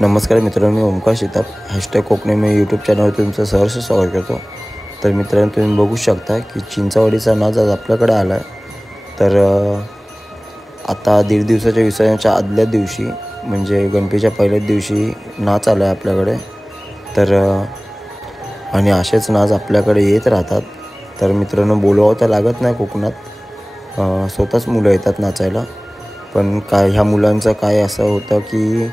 नमस्कार मित्रांनो, मी ओमकार शिताप #कोकणी मी यूट्यूब चॅनलवर तुमचं सहर्ष स्वागत करतो। तर मित्रांनो, तुम्ही बघू शकता की चिंचवाडीचा नाच आज आपल्याकडे आला आहे। तर आता 1.5 दिवसाच्या विसर्जनाच्या आदल्या दिवशी म्हणजे गणपतीच्या पहिल्याच दिवशी नाच आला आहे आपल्याकडे। तर आणि असेच नाच आपल्याकडे येत राहतात। तर मित्रांनो, बोलवावं तर लागत नाही कोकणात, स्वतःच मुलं येतात नाचायला। पण काय ह्या मुलांचं काय असं होतं की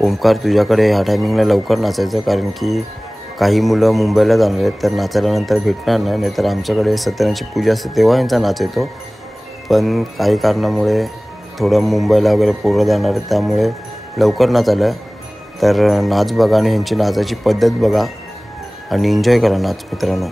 ओमकार तुझ्याकडे ह्या टायमिंगला लवकर नाचायचं, कारण की काही मुलं मुंबईला जाणार आहेत, तर नाचायला नंतर भेटणार नाही। नाहीतर आमच्याकडे सत्यनारायणची पूजा असते तेव्हा यांचा नाच येतो, पण काही कारणामुळे थोडं मुंबईला वगैरे पोरं जाणार आहेत, त्यामुळे लवकर नाच आलं आहे। तर नाच बघा आणि ह्यांची नाचाची पद्धत बघा आणि एन्जॉय करा नाच मित्रांनो।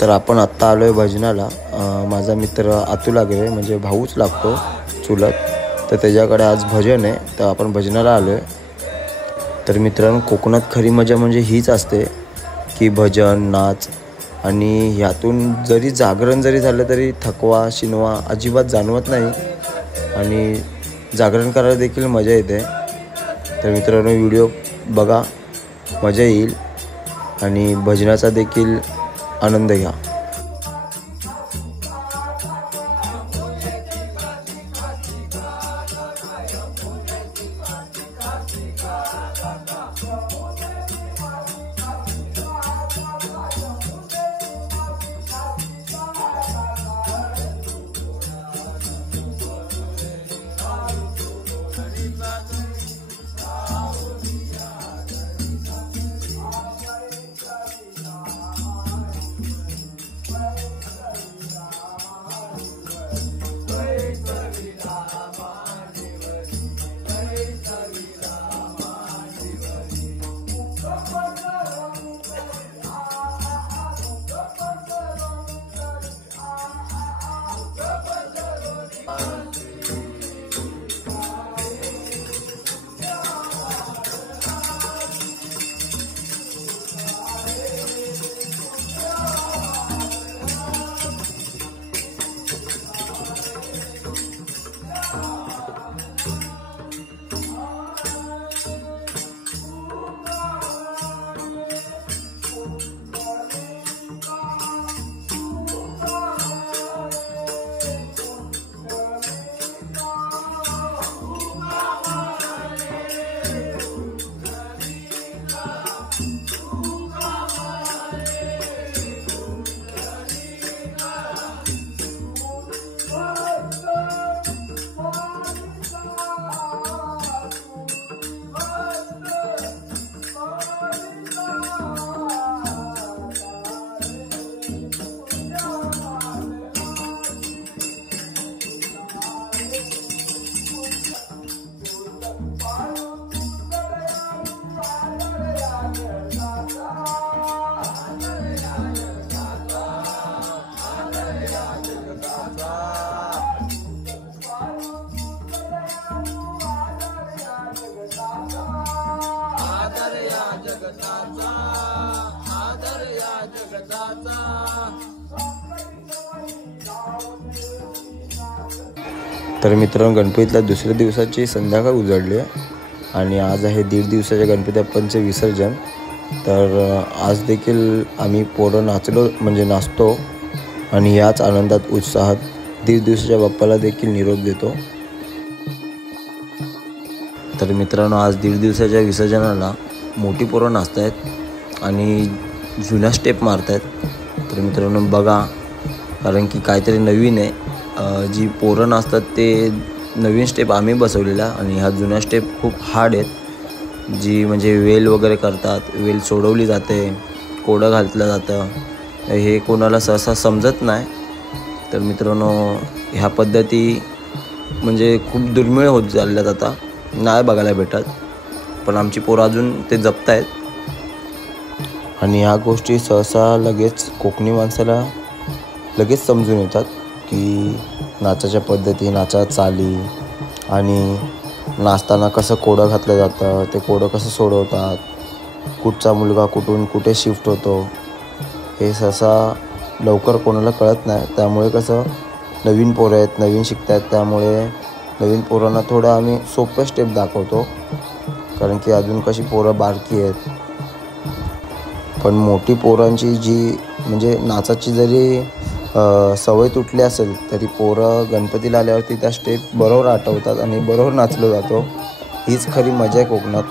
तर आपण आत्ता आलो आहे भजनाला। माझा मित्र अतुल आगरे म्हणजे भाऊच लागतो चुलत, तर त्याच्याकडे आज भजन आहे, तर आपण भजनाला आलो आहे। तर मित्रांनो, कोकणात खरी मजा म्हणजे हीच असते की भजन नाच, आणि ह्यातून जरी जागरण जरी झालं तरी थकवा शिनवा अजिबात जाणवत नाही आणि जागरण करायला देखील मजा येते। तर मित्रांनो, व्हिडिओ बघा, मजा येईल आणि भजनाचा देखील आनंद घ्या। तर मित्रांनो, गणपतीला दुसऱ्या दिवसाची संध्याकाळ उजळली आहे आणि आज आहे 1.5 दिवसाच्या गणपती बाप्पांचे विसर्जन. तर आज देखील आम्ही पोरं नाचतो आणि याच आनंदात उत्साहात 1.5 दिवसाच्या बाप्पाला देखील निरोप देतो. तर मित्रांनो, आज 1.5 दिवसाच्या विसर्जनाला मोठी पोरं नाचत आहेत आणि जुन्या स्टेप मारत आहेत. तर मित्रांनो बघा, कारण की काहीतरी नवीन आहे. जी पोरं नाचतात ते नवीन स्टेप आम्ही बसवलेला आणि ह्या जुन्या स्टेप खूप हार्ड आहेत. जी म्हणजे वेल वगैरे करतात, वेल सोडवली जाते, कोडं घातलं जातं, हे कोणाला सहसा समजत नाही. तर मित्रांनो, ह्या पद्धती म्हणजे खूप दुर्मिळ होत चालल्यात, आता नाही बघायला भेटत. पण आमची पोरं अजून ते जपत आहेत आणि ह्या गोष्टी सहसा लगेच कोकणी माणसाला लगेच समजून येतात की नाचाच्या पद्धती, नाचाच्या चाली आणि नाचताना कसं कोडं घातलं जातं, ते कोडं कसं सोडवतात, कुठचा मुलगा कुठून कुठे शिफ्ट होतो, हे सहसा लवकर कोणाला कळत नाही. त्यामुळे कसं नवीन पोरं आहेत, नवीन शिकत आहेत, त्यामुळे नवीन पोरांना थोडं आम्ही सोप्या स्टेप दाखवतो, कारण की अजून कशी पोरं बारकी आहेत. पण मोठी पोरांची जी म्हणजे नाचाची जरी सवय तुटली असेल तरी पोरं गणपतीला आल्यावरती त्या स्टेप बरोबर आठवतात आणि बरोबर नाचलं जातो. हीच खरी मजा आहे कोकणात.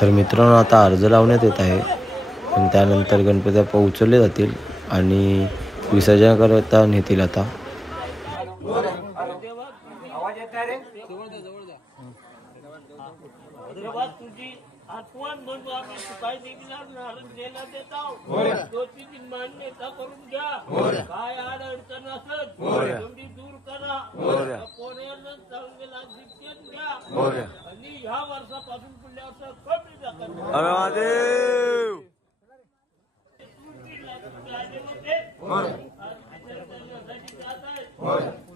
तर मित्रांनो आता अर्ज लावण्यात येत आहे आणि त्यानंतर गणपती बाप्पा उचलले जातील आणि विसर्जन करता नेतील आता. आठवण म्हणून आम्ही सुखाई देवीला नारळ द्यायला देत आहोत. 2-3 मान्यता करून घ्या. काय आड अडचण असेल तेवढी दूर करा. कोणाला चांगला शिक्षण घ्या आणि ह्या वर्षापासून पुढल्या वर्षात कमी नका.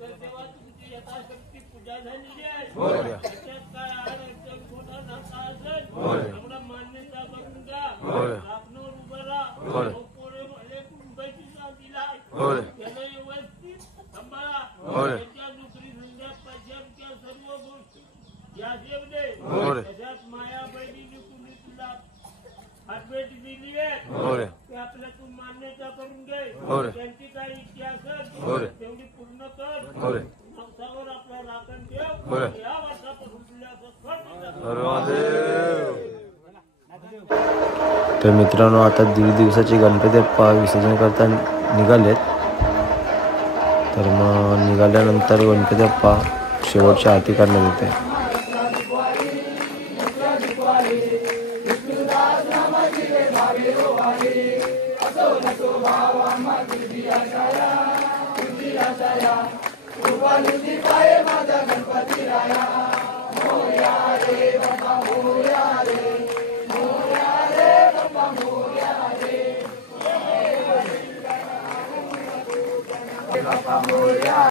तर तेव्हा तुमची यथाशक्ती पूजा झालेली आहे. त्याच्यात काय आड अडचण कोणा नका असेल एवढा मान्यता करून घ्या. आपणवर उभं राहा. पोरे भले कुंभाची दिला त्याला व्यवस्थित सांभाळा. त्याच्या नोकरी धंद्यात पैशांच्या सर्व गोष्टी या जेवले त्याच्यात माया बहिणीने कुणी तुला हातभेट दिली आहे ते आपल्या तू मान्यता करून घे. त्यांची काही इच्छा असेल तेवढी पूर्ण कर. माणसावर आपला राखण ठेव. या वर्षापासून तुला तर मित्रांनो आता 1.5 दिवसाची गणपती बाप्पा विसर्जन करता निघालेत. तर मग निघाल्यानंतर गणपती बाप्पा शेवटच्या आरती करण्यात येते.